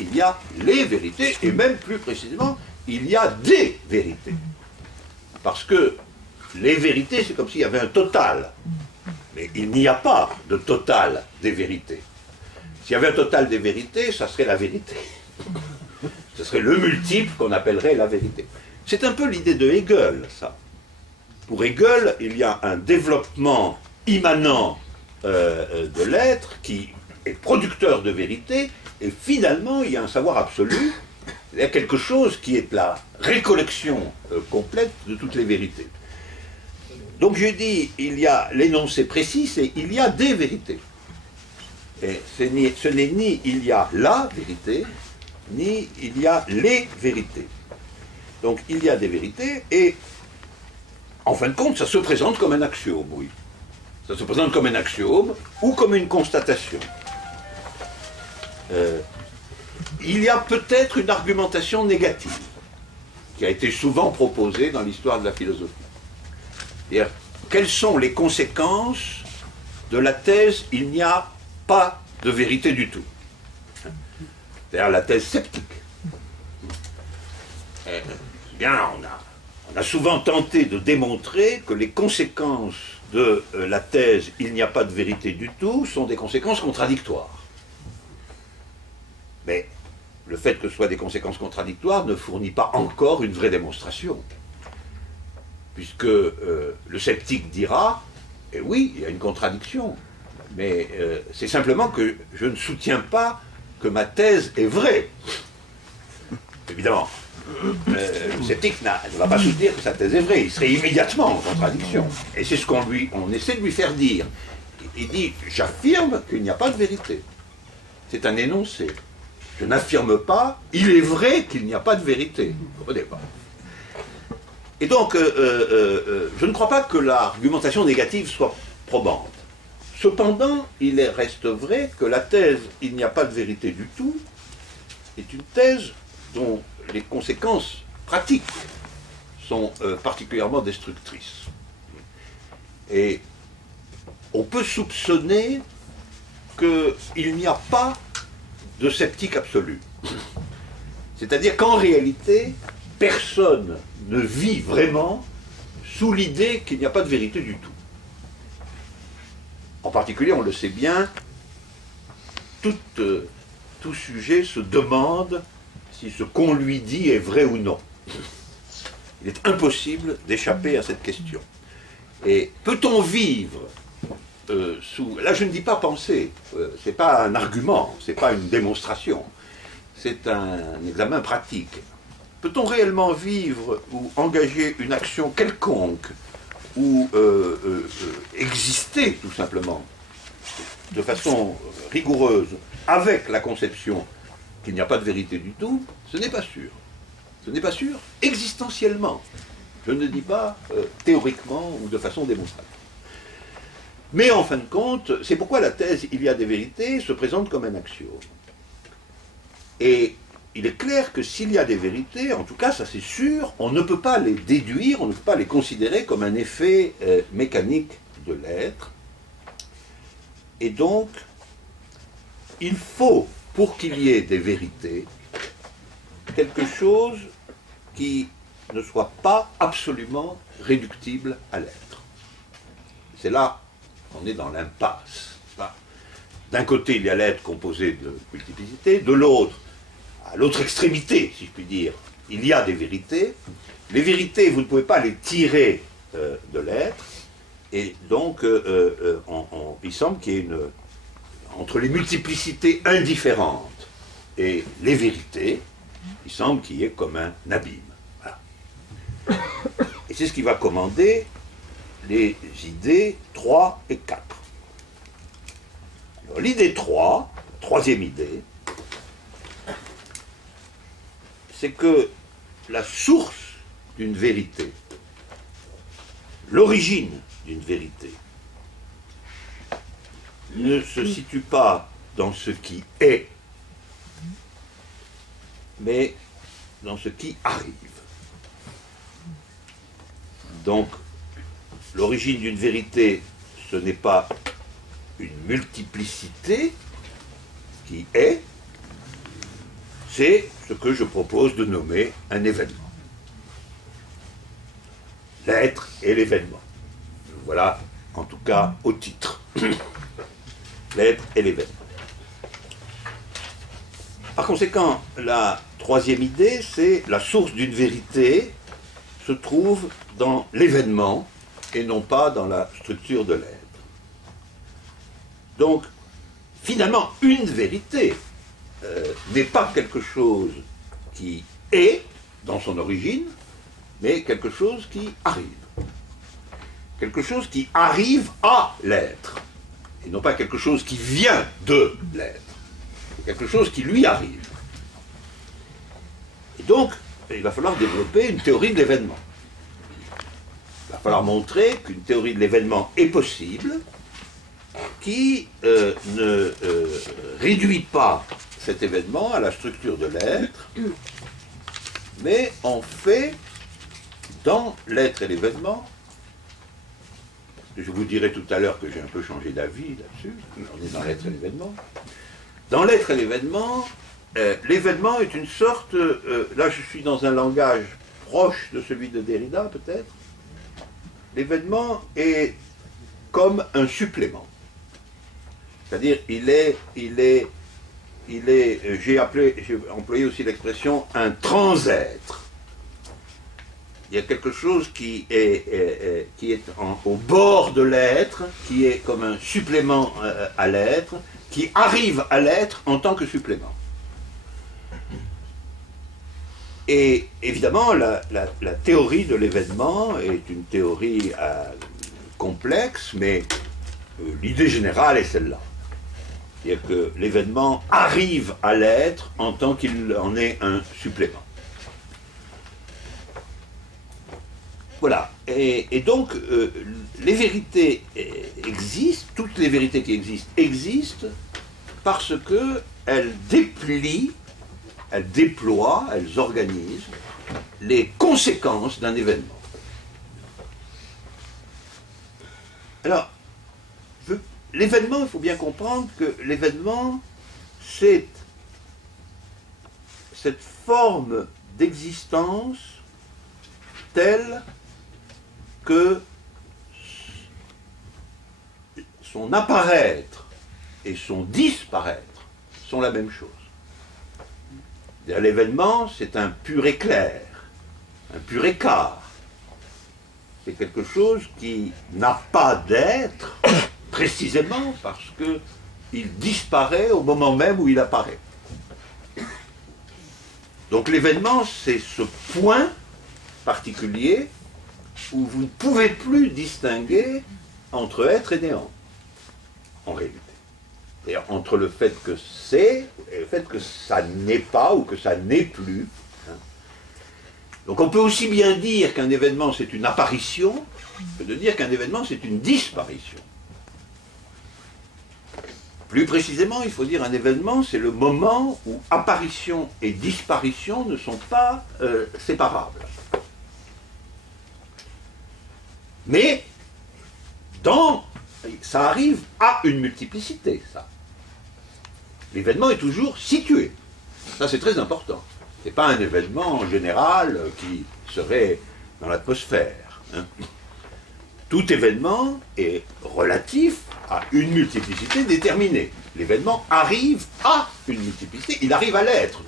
il y a les vérités, et même plus précisément, il y a des vérités. Parce que les vérités, c'est comme s'il y avait un total. Mais il n'y a pas de total des vérités. S'il y avait un total des vérités, ça serait la vérité. Ce serait le multiple qu'on appellerait la vérité. C'est un peu l'idée de Hegel, ça. Pour Hegel, il y a un développement immanent de l'être qui est producteur de vérité, et finalement, il y a un savoir absolu, il y a quelque chose qui est la récollection complète de toutes les vérités. Donc j'ai dit, il y a l'énoncé précis, c'est il y a des vérités. Et ce n'est ni il y a la vérité, ni il y a les vérités. Donc il y a des vérités, et en fin de compte, ça se présente comme un axiome, oui. Ça se présente comme un axiome ou comme une constatation. Il y a peut-être une argumentation négative qui a été souvent proposée dans l'histoire de la philosophie. C'est-à-dire, quelles sont les conséquences de la thèse « il n'y a pas de vérité du tout ». C'est-à-dire la thèse sceptique. Bien, on a souvent tenté de démontrer que les conséquences de la thèse « il n'y a pas de vérité du tout » sont des conséquences contradictoires. Mais le fait que ce soit des conséquences contradictoires ne fournit pas encore une vraie démonstration. Puisque le sceptique dira « eh oui, il y a une contradiction, mais c'est simplement que je ne soutiens pas que ma thèse est vraie. » Évidemment, le sceptique ne va pas soutenir que sa thèse est vraie, il serait immédiatement en contradiction. Et c'est ce qu'on essaie de lui faire dire. Il dit « j'affirme qu'il n'y a pas de vérité ». C'est un énoncé. Je n'affirme pas, il est vrai qu'il n'y a pas de vérité. Vous comprenez pas. Et donc, je ne crois pas que l'argumentation négative soit probante. Cependant, il reste vrai que la thèse « il n'y a pas de vérité du tout » est une thèse dont les conséquences pratiques sont particulièrement destructrices. Et on peut soupçonner qu'il n'y a pas de sceptique absolu. C'est-à-dire qu'en réalité, personne ne vit vraiment sous l'idée qu'il n'y a pas de vérité du tout. En particulier, on le sait bien, tout sujet se demande si ce qu'on lui dit est vrai ou non. Il est impossible d'échapper à cette question. Et peut-on vivre sous... Là, je ne dis pas penser, c'est pas un argument, c'est pas une démonstration, c'est un examen pratique. Peut-on réellement vivre ou engager une action quelconque ou exister tout simplement de façon rigoureuse avec la conception qu'il n'y a pas de vérité du tout? Ce n'est pas sûr. Ce n'est pas sûr existentiellement. Je ne dis pas théoriquement ou de façon démonstrative. Mais en fin de compte, c'est pourquoi la thèse « il y a des vérités » se présente comme un axiome. Et il est clair que s'il y a des vérités, en tout cas ça c'est sûr, on ne peut pas les déduire, on ne peut pas les considérer comme un effet mécanique de l'être. Et donc, il faut, pour qu'il y ait des vérités, quelque chose qui ne soit pas absolument réductible à l'être. C'est là qu'on est dans l'impasse. D'un côté, il y a l'être composé de multiplicité, de l'autre, à l'autre extrémité, si je puis dire, il y a des vérités. Les vérités, vous ne pouvez pas les tirer de l'être, et donc il semble qu'il y ait entre les multiplicités indifférentes et les vérités, il semble qu'il y ait comme un abîme. Voilà. Et c'est ce qui va commander les idées 3 et 4. Alors, l'idée 3, la troisième idée, c'est que la source d'une vérité, l'origine d'une vérité, ne se situe pas dans ce qui est, mais dans ce qui arrive. Donc, l'origine d'une vérité, ce n'est pas une multiplicité qui est, c'est ce que je propose de nommer un événement. L'être et l'événement. Voilà, en tout cas, au titre. L'être et l'événement. Par conséquent, la troisième idée, c'est la source d'une vérité se trouve dans l'événement et non pas dans la structure de l'être. Donc, finalement, une vérité n'est pas quelque chose qui est dans son origine, mais quelque chose qui arrive. Quelque chose qui arrive à l'être, et non pas quelque chose qui vient de l'être. Quelque chose qui lui arrive. Et donc, il va falloir développer une théorie de l'événement. Il va falloir montrer qu'une théorie de l'événement est possible, qui ne réduit pas cet événement à la structure de l'être, mais en fait, dans l'être et l'événement, je vous dirai tout à l'heure que j'ai un peu changé d'avis là-dessus, on est dans l'être et l'événement. Dans l'être et l'événement, l'événement est une sorte, là je suis dans un langage proche de celui de Derrida peut-être, l'événement est comme un supplément. C'est-à-dire, j'ai employé aussi l'expression un transêtre. Il y a quelque chose qui est au bord de l'être, qui est comme un supplément à l'être, qui arrive à l'être en tant que supplément. Et évidemment, la théorie de l'événement est une théorie complexe, mais l'idée générale est celle-là. C'est-à-dire que l'événement arrive à l'être en tant qu'il en est un supplément. Voilà. Et donc, les vérités existent, toutes les vérités qui existent parce qu'elles déplient, elles déploient, elles organisent les conséquences d'un événement. Alors, l'événement, il faut bien comprendre que l'événement, c'est cette forme d'existence telle que son apparaître et son disparaître sont la même chose. L'événement, c'est un pur éclair, un pur écart. C'est quelque chose qui n'a pas d'être, précisément parce qu'il disparaît au moment même où il apparaît. Donc l'événement, c'est ce point particulier où vous ne pouvez plus distinguer entre être et néant, en réalité. C'est-à-dire entre le fait que c'est et le fait que ça n'est pas ou que ça n'est plus. Donc on peut aussi bien dire qu'un événement c'est une apparition que de dire qu'un événement c'est une disparition. Plus précisément, il faut dire un événement c'est le moment où apparition et disparition ne sont pas séparables. Mais ça arrive à une multiplicité, ça. L'événement est toujours situé. Ça, c'est très important. Ce n'est pas un événement général qui serait dans l'atmosphère. Hein. Tout événement est relatif à une multiplicité déterminée. L'événement arrive à une multiplicité, il arrive à l'être.